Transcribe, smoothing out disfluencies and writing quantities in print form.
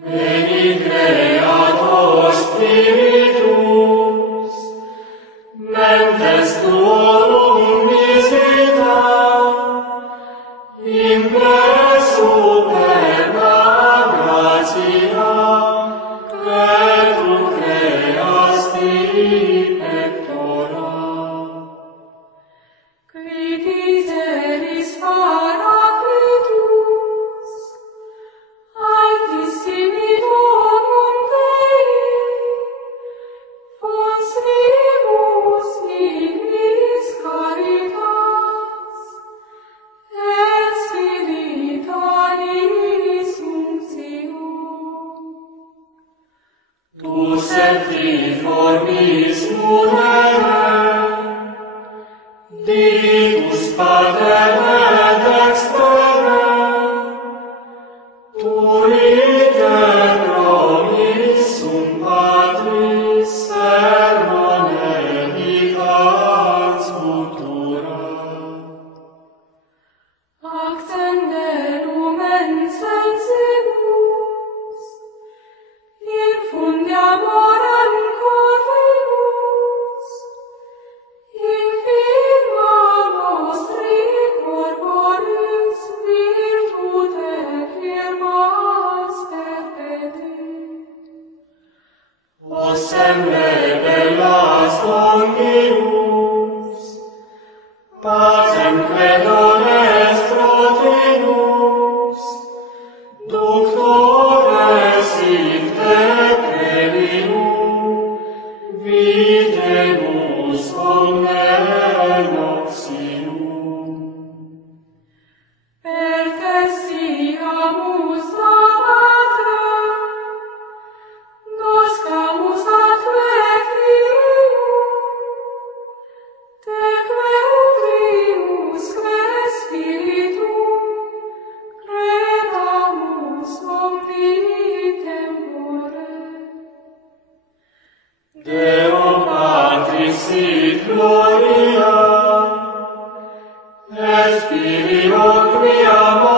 Veni Creator Spiritus, mentes tuorum visita, impressu perna gratia, et tu creasti pectora. Qui miseris Paracletus, altissimi Domum Dei, fons vivus ignis caritas, et spiritualis unctium. Tu septiformis mudere, ditus pater et extere, Turite promissum Patris serva medicat futura. Accende lumen sensimus, infundi amorem corpus, infirma nostri corporis virtute firmas perpetuit. Ossemble bellas omnibus, pacem credores trotinus, ductores icte prelium, videmus omne noxium. Per te siamus amate, noscamus atque filium, teque utriusque spiritum, credamus omni tempore. Deo Patris sit gloria, et Filio qui amor,